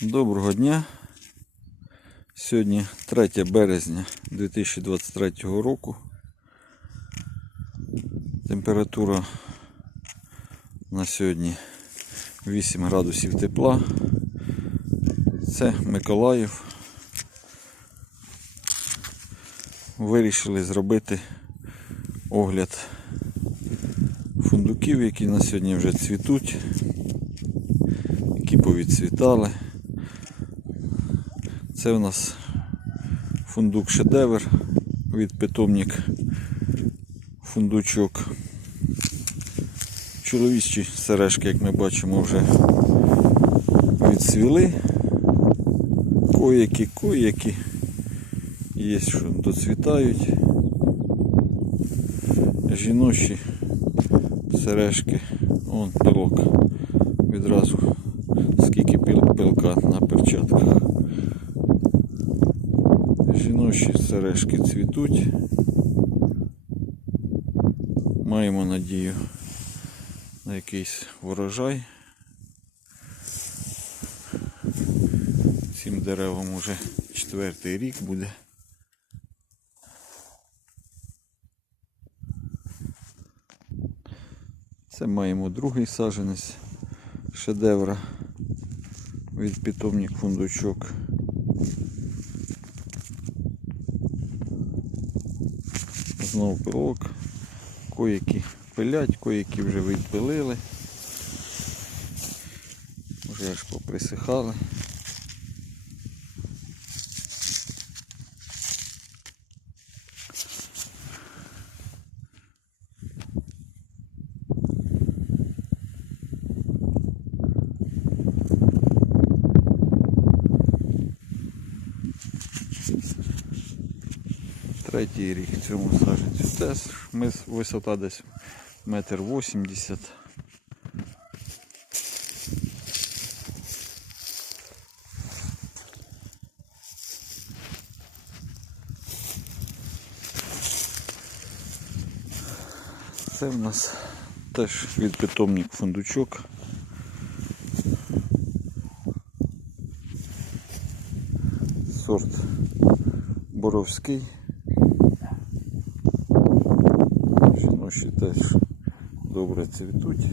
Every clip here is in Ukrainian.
Доброго дня. Сьогодні 3 березня 2023 року. Температура на сьогодні 8 градусів тепла. Це Миколаїв. Вирішили зробити огляд фундуків, які на сьогодні вже цвітуть, які повідцвітали. Це у нас фундук шедевр від питомник фундучок. Чоловічі сережки, як ми бачимо, вже відцвіли. Коякі, коякі. Є, що доцвітають. Жіночі сережки. Вон пилок. Відразу скільки пилка на перчатках. Жіночі сережки цвітуть. Маємо надію на якийсь врожай. Цим деревам уже четвертий рік буде. Це маємо другий саженець шедевра від питомник фундучок. Знову пилок. Коїки пилять, коякі вже відпилили. Вже аж поприсихали. Третій рік цьому саженцю теж ми- висота десь метр вісімдесят. Це в нас теж від питомник фундучок. Сорт Боровський. Жіночі теж добре цвітуть.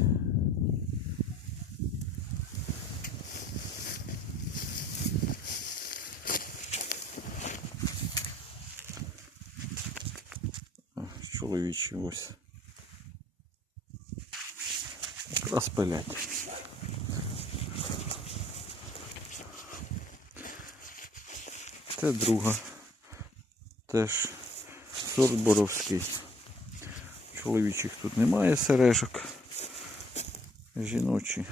Чоловічі ось. Якраз пилять. Це друга. Теж сорт Боровський. Чоловічих тут немає сережок. Жіночі.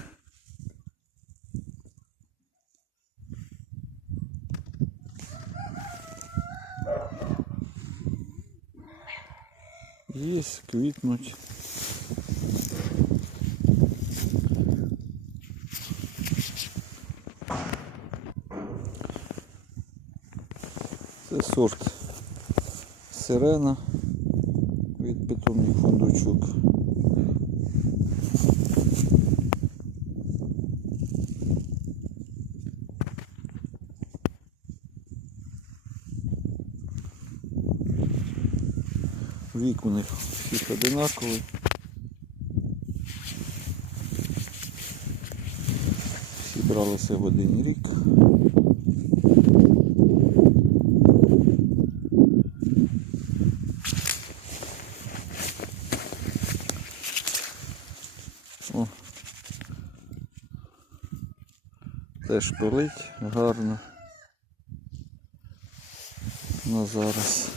Є, квітнуть. Це сорт сирена від питомник фундучок. Вік у них всіх одинаковий. Всі бралися в один рік. Теж пилить гарно. На зараз.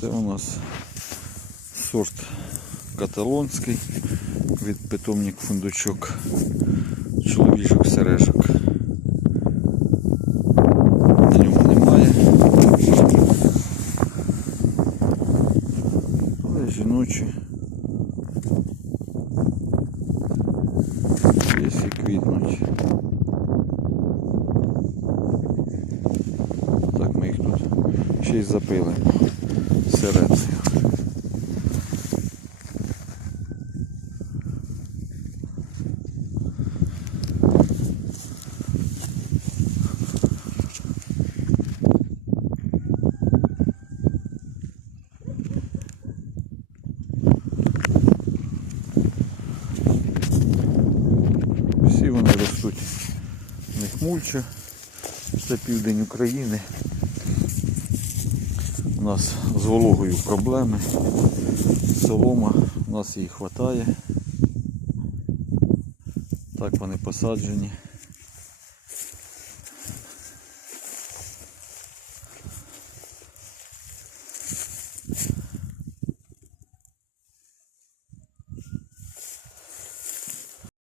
Це у нас сорт каталонський від питомник фундучок чоловічок сережок. На ньому немає. Але жіночі. Є і квітнуть. Так ми їх тут ще й запили. серецею. Всі вони ростуть у них мульча. Це південь України. У нас з вологою проблеми. Солома, у нас її вистачає. Так вони посаджені.